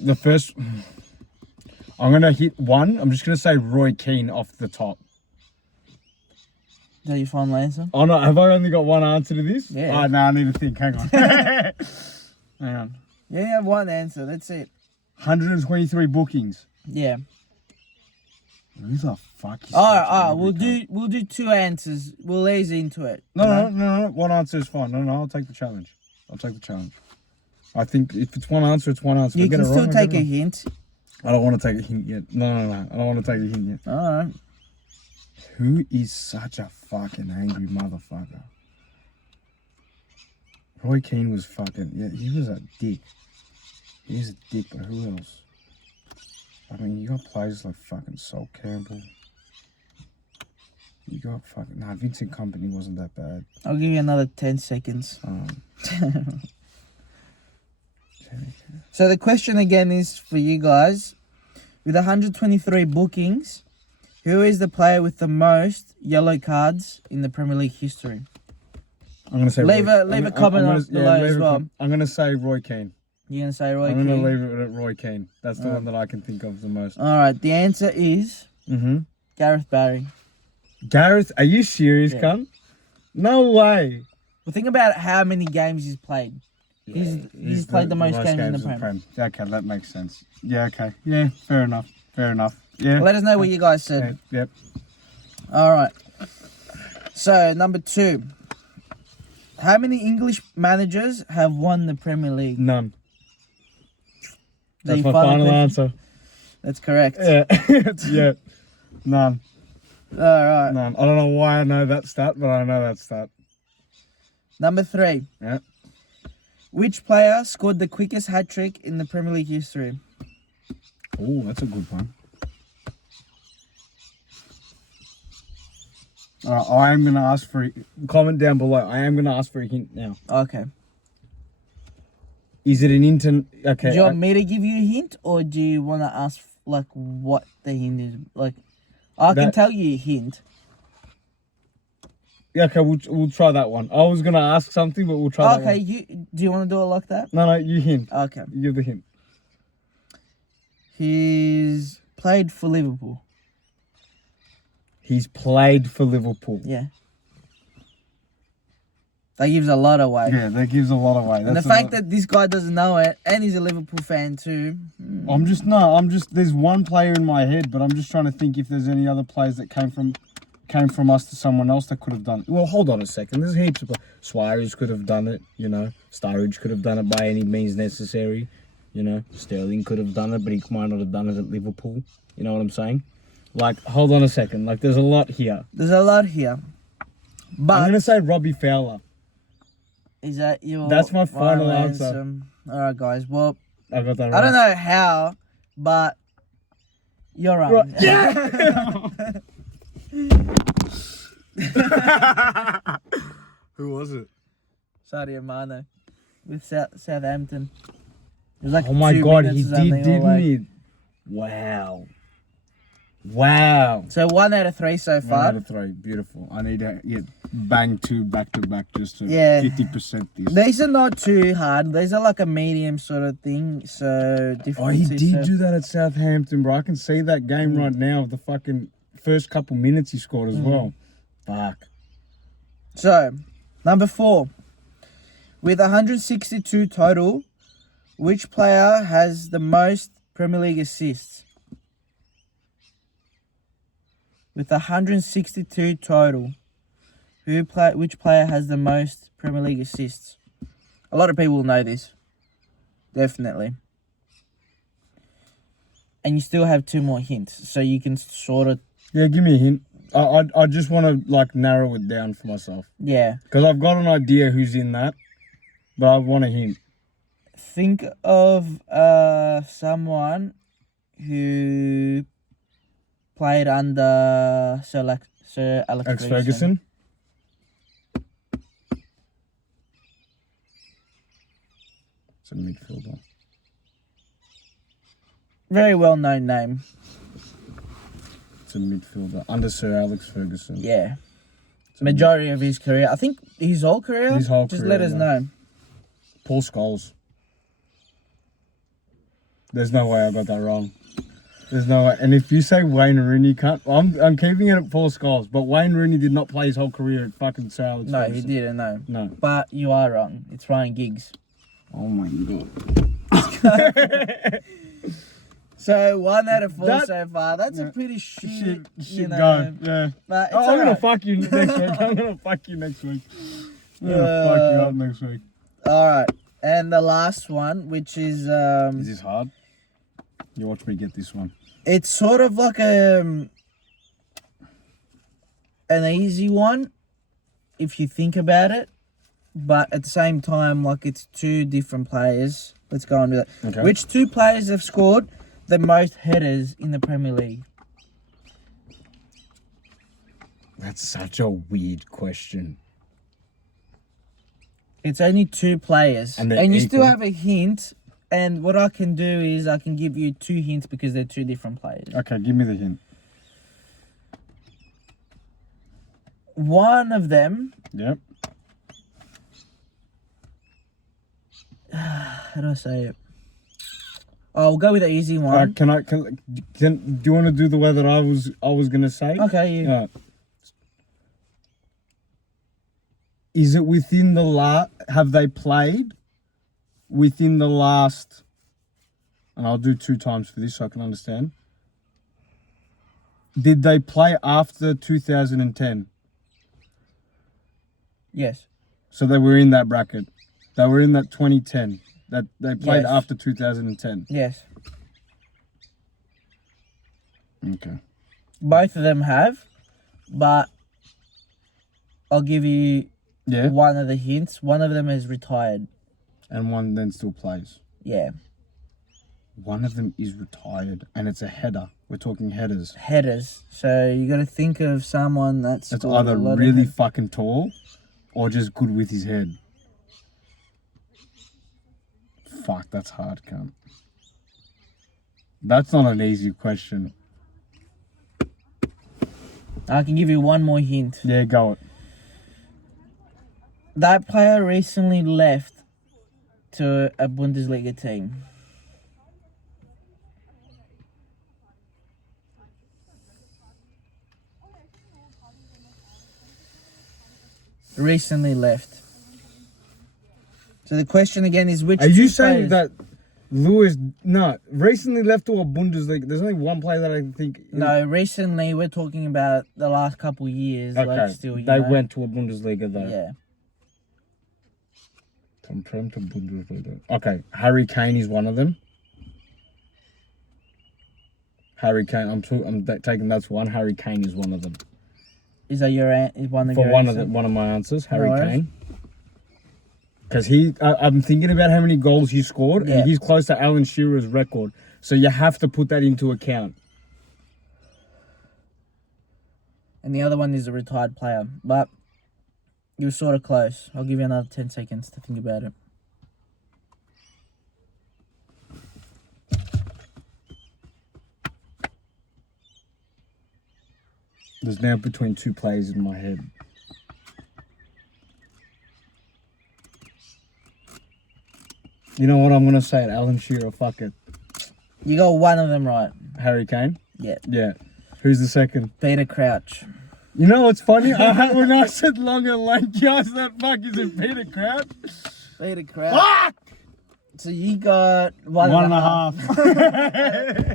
I'm going to hit one. I'm just going to say Roy Keane off the top. Is that your final answer? Oh no, have I only got one answer to this? Yeah. Oh no, I need to think, hang on. Hang on. Yeah, you have one answer, that's it. 123 bookings. Yeah. Who the fuck is Alright, we'll do 2 answers. We'll ease into it. No. One answer is fine. No, I'll take the challenge. I think if it's one answer, it's one answer. You can still take a hint. I don't want to take a hint yet. No. I don't want to take a hint yet. Alright. Who is such a fucking angry motherfucker? Roy Keane was fucking... Yeah, he was a dick. He was a dick, but who else? I mean, you got players like fucking Sol Campbell. You got fucking... Nah, Vincent Kompany wasn't that bad. I'll give you another 10 seconds. So the question again is for you guys. With 123 bookings, who is the player with the most yellow cards in the Premier League history? I'm going to say... Leave a comment below as well. I'm going to say Roy Keane. You're going to say Roy Keane? I'm going to leave it at Roy Keane. That's the one that I can think of the most. Alright, the answer is... Gareth Barry. Gareth? Are you serious, cunt? No way. Well, think about how many games he's played. He's played the most games in the Prem. Okay, that makes sense. Yeah, okay. Yeah, fair enough. Yeah. Let us know what you guys said. Yep. All right. So, number 2. How many English managers have won the Premier League? None. That's That's my final answer. That's correct. Yeah. Yeah. None. All right. None. I don't know why I know that stat, but I know that stat. Number 3. Yeah. Which player scored the quickest hat-trick in the Premier League history? Oh, that's a good one. All right, I am going to ask for... Comment down below. I am going to ask for a hint now. Okay. Is it an Okay. Do you want me to give you a hint, or do you want to ask, like, what the hint is? Like, I can tell you a hint. Yeah, okay, we'll try that one. I was going to ask something, but we'll try that one. Okay, do you want to do it like that? No, you hint. Okay. You give the hint. He's played for Liverpool. He's played for Liverpool. Yeah. That gives a lot away. Yeah, that gives a lot away. And the fact that this guy doesn't know it, and he's a Liverpool fan too. There's one player in my head, but I'm just trying to think if there's any other players that came from us to someone else that could have done it. Well, hold on a second. There's heaps of players. Suarez could have done it, Sturridge could have done it by any means necessary. Sterling could have done it, but he might not have done it at Liverpool. You know what I'm saying? Like, hold on a second. Like, there's a lot here. There's a lot here. But I'm going to say Robbie Fowler. Is that your That's my final answer. Alright, guys. Well, I got that right. I don't know how, but you're right. Yeah! Who was it? Sadio Mane with Southampton. It was like Oh my 2 God, minutes he or something, did, didn't he? Wow. So 1 out of 3 so far. 1 out of 3, beautiful. I need to bang 2 back to back just to 50% this. These are not too hard. These are like a medium sort of thing. So Oh, he did do that at Southampton, bro. I can see that game right now. The fucking first couple minutes he scored as well. Fuck. So, number 4. With 162 total, which player has the most Premier League assists? With 162 total, which player has the most Premier League assists? A lot of people will know this. Definitely. And you still have 2 more hints, so you can sort of... Yeah, give me a hint. I just want to, like, narrow it down for myself. Yeah. Because I've got an idea who's in that, but I want a hint. Think of someone who played under Sir Alex Ferguson. It's a midfielder. Very well-known name. It's a midfielder under Sir Alex Ferguson. Yeah. Majority of his career. I think his whole career. His whole Just career, let us know. Paul Scholes. There's no way I got that wrong. There's no way. And if you say Wayne Rooney, I'm keeping it at Paul Scholes. But Wayne Rooney did not play his whole career at fucking Sir Alex No, Ferguson. he didn't, no. No. But you are wrong. It's Ryan Giggs. Oh my God. So 1 out of 4 so far. That's a pretty shit going. Yeah. But it's I'm gonna alright. fuck you next week. I'm gonna fuck you next week. I'm gonna fuck you up next week. Alright. And the last one, which is Is this hard? You watch me get this one. it's sort of like an easy one if you think about it, but at the same time, like, it's 2 different players. Let's go on with it. Okay. Which 2 players have scored the most headers in the Premier League? That's such a weird question. It's only 2 players. And And you still equal. have a hint. And what I can do is I can give you 2 hints because they're 2 different players. Okay, give me the hint. One of them, Yep. how do I say it? Oh, we'll go with the easy one. Do you want to do the way that I was gonna say? Okay, you. Alright. Is it within the have they played within the last, and I'll do 2 times for this so I can understand. Did they play after 2010? Yes. So they were in that bracket. They were in that 2010. That they played Yes. after 2010. Yes. Okay. Both of them have, but I'll give you Yeah. one of the hints. One of them is retired. And one then still plays. Yeah. One of them is retired, and it's a header. We're talking headers. Headers. So you got to think of someone that's It's scored either a lot of really head- fucking tall or just good with his head. Fuck, that's hard, cunt. That's not an easy question. I can give you one more hint. Yeah, go it. That player recently left to a Bundesliga team. Recently left. So the question again is which Are you two saying players- that Lewis, no, recently left to a Bundesliga? There's only one player that I think. No, recently we're talking about the last couple of years. Okay, Like still, you they know? went to a Bundesliga though. Yeah. From Prem to Bundesliga. Okay, Harry Kane is one of them. Harry Kane, I'm taking that's one. Harry Kane is one of them. Is that your is one of For your one answer? one of my answers, Harry Alright. Kane. Because I'm thinking about how many goals he scored, Yeah. and he's close to Alan Shearer's record. So you have to put that into account. And the other one is a retired player, but you were sort of close. I'll give you another 10 seconds to think about it. There's now between 2 players in my head. You know what? I'm gonna say it. Alan Shearer. Fuck it. You got one of them right. Harry Kane. Yeah. Yeah. Who's the second? Peter Crouch. You know what's funny? When I said long and lanky, I said, "Fuck, is it Peter Crouch?" Peter Crouch. Fuck! So you got One and a half.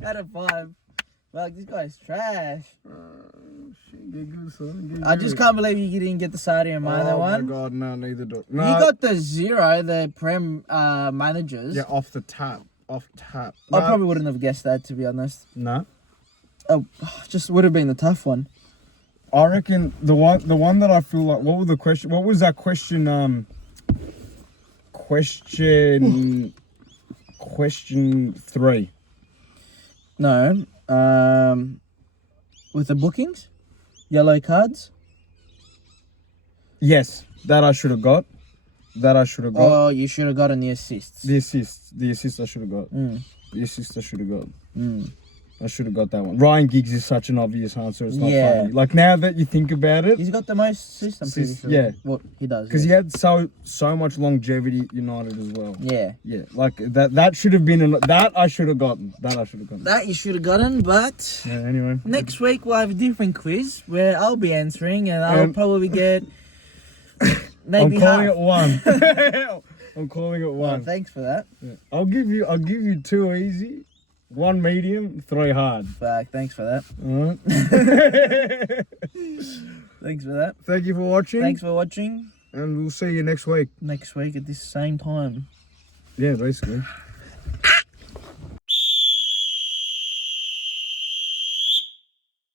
out of 5. Fuck, this guy's trash. Get good, son. Get I good. just can't believe you didn't get the Sadio Mane Oh one. my god, no, neither do. You No. got the 0, the Prem managers. Yeah, off the tap. Off tap. I probably wouldn't have guessed that, to be honest. No. Oh, just would have been the tough one. I reckon the one that I feel like, what was the question? What was that question? Question 3. No. With the bookings? Yellow cards? Yes, that I should have got. Oh, you should have gotten the assists. The assist I should have got. Mm. The assist I should have got. Mm. I should have got that one. Ryan Giggs is such an obvious answer. It's not Yeah. funny. Like now that you think about it, He's got the most assists, I'm pretty Assists, sure. yeah. What he does. because yeah. he had so much longevity at United as well. Yeah. Yeah, like that should have been that I should have gotten. That you should have gotten, but Yeah. Anyway. next week we'll have a different quiz where I'll be answering and I'll Um, probably get maybe I'm calling half. it 1. I'm calling it 1. Well, thanks for that. Yeah. I'll give you 2 easy, 1 medium, 3 hard. Fuck, thanks for that. Alright. Thanks for that. Thank you for watching. Thanks for watching. And we'll see you next week. Next week at this same time. Yeah, basically.